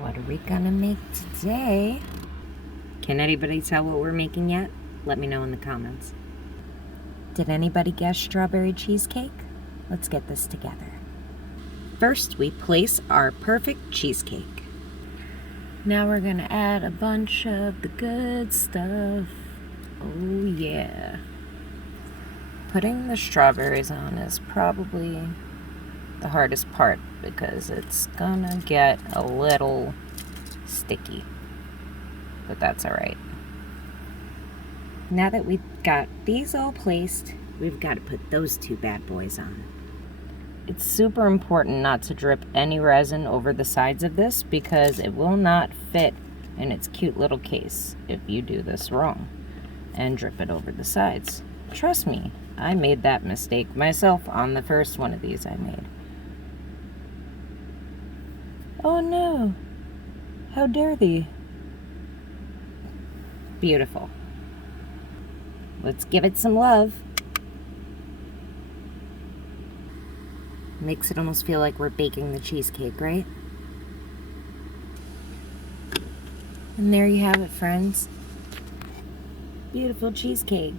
What are we gonna make today? Can anybody tell what we're making yet? Let me know in the comments. Did anybody guess strawberry cheesecake? Let's get this together. First, we place our perfect cheesecake. Now we're gonna add a bunch of the good stuff. Oh yeah. Putting the strawberries on is probably the hardest part because it's gonna get a little sticky, but that's all right. Now that we've got these all placed, we've got to put those two bad boys on. It's super important not to drip any resin over the sides of this because it will not fit in its cute little case if you do this wrong and drip it over the sides. Trust me, I made that mistake myself on the first one of these I made. Oh no, how dare thee. Beautiful. Let's give it some love. Makes it almost feel like we're baking the cheesecake, right? And there you have it, friends. Beautiful cheesecake.